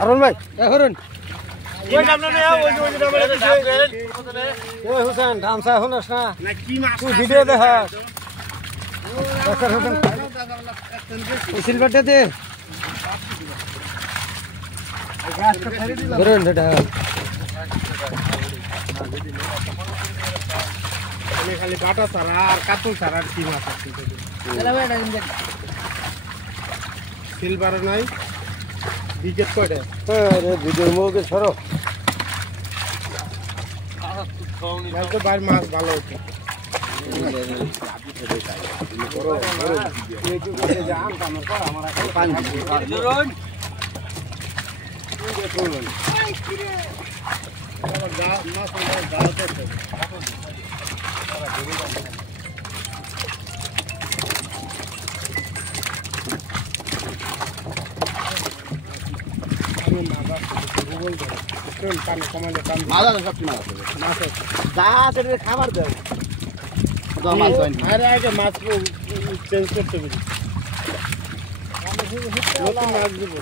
আরন ভাই ধরুন হুসেন ধামসা শুনস না তুই ভিডিও দেখাস সিলভারটা দে ধরুন খালি বাটা ছাড়া আর কাতল ছাড়া আর কি মাছ আছে সিলভার নাই বিকেট কয়টা ভিডিওর মুখে ছড়ো তো বাইরে মাছ ভালো হচ্ছে খাবার দেয় আগে মাছ চেঞ্জ করতে পারি মাছ দিব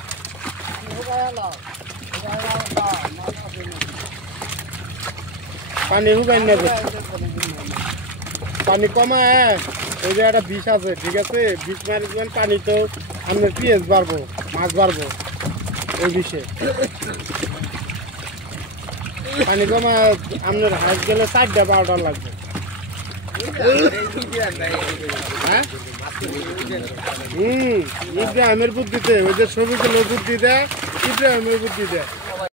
পানি হুবাই নেবে পানি কমায় ওই যে একটা বিষ আছে ঠিক আছে বিষ মারি দিবেন পানি তো আপনার পিএস বাড়বো মাছ বাড়বো ওই বিষে পানি কমায় আপনার হাঁস গেলে 4টা 12টা লাগবে হ্যাঁ ইব্রাহিমের বুদ্ধিতে ওই যে ছবি গুলো বুদ্ধি দেয় ইব্রাহিমের বুদ্ধি দেয়